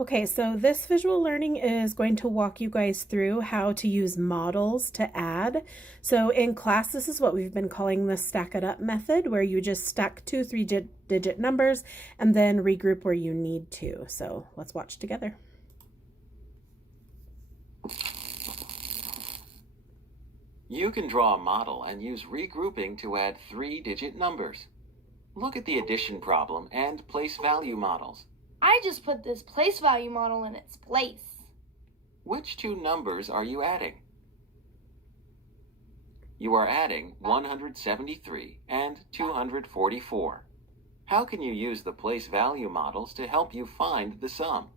Okay, so this visual learning is going to walk you guys through how to use models to add. So in class, this is what we've been calling the stack it up method, where you just stack two three-digit numbers and then regroup where you need to. So let's watch together. You can draw a model and use regrouping to add three-digit numbers. Look at the addition problem and place value models. I just put this place value model in its place. Which two numbers are you adding? You are adding 173 and 244. How can you use the place value models to help you find the sum?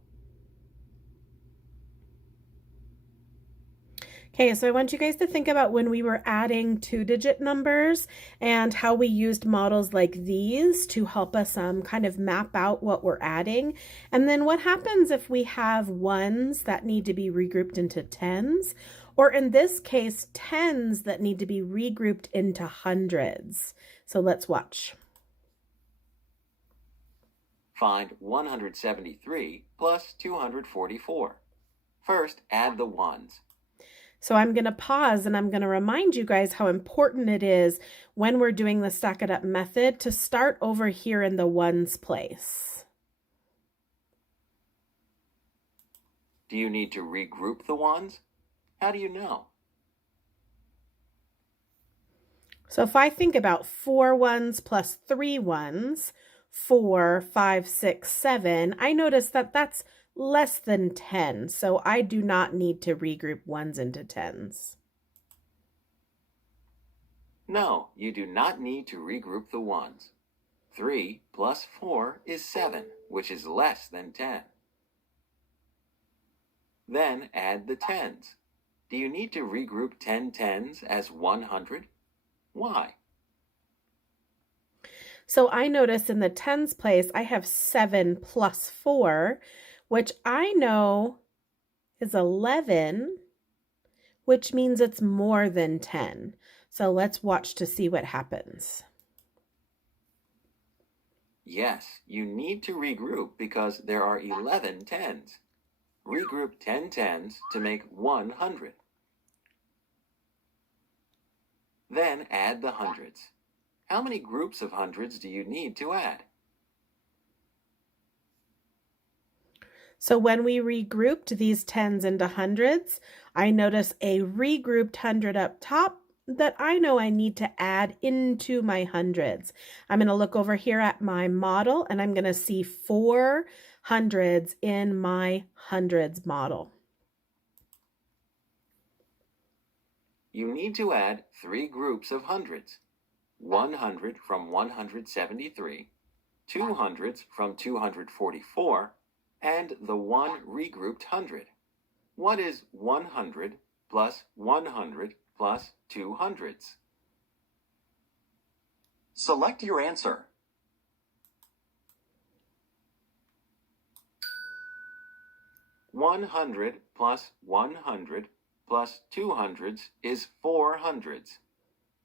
Okay, so I want you guys to think about when we were adding two-digit numbers and how we used models like these to help us kind of map out what we're adding. And then what happens if we have ones that need to be regrouped into tens, or in this case, tens that need to be regrouped into hundreds. So let's watch. Find 173 plus 244. First, add the ones. So I'm going to pause and I'm going to remind you guys how important it is when we're doing the stack it up method to start over here in the ones place. Do you need to regroup the ones? How do you know? So if I think about 4 ones plus 3 ones, 4, 5, 6, 7, I notice that that's less than 10, so I do not need to regroup ones into tens. No, you do not need to regroup the ones. 3 plus 4 is 7, which is less than 10. Then add the tens. Do you need to regroup 10 tens as 100? Why? So I notice in the tens place, I have 7 plus 4, which I know is 11, which means it's more than 10. So let's watch to see what happens. Yes, you need to regroup because there are 11 tens. Regroup 10 tens to make 100. Then add the hundreds. How many groups of hundreds do you need to add? So when we regrouped these tens into hundreds, I notice a regrouped hundred up top that I know I need to add into my hundreds. I'm going to look over here at my model and I'm going to see 4 hundreds in my hundreds model. You need to add 3 groups of hundreds. 100 from 173, 200s from 244, and the one regrouped hundred. What is 100 plus 100 plus 200s? Select your answer. "100 plus 100 plus 200s is 400s.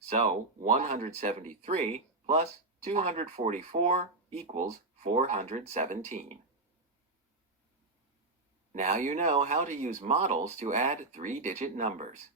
So 173 plus 244 equals 417. Now you know how to use models to add three-digit numbers.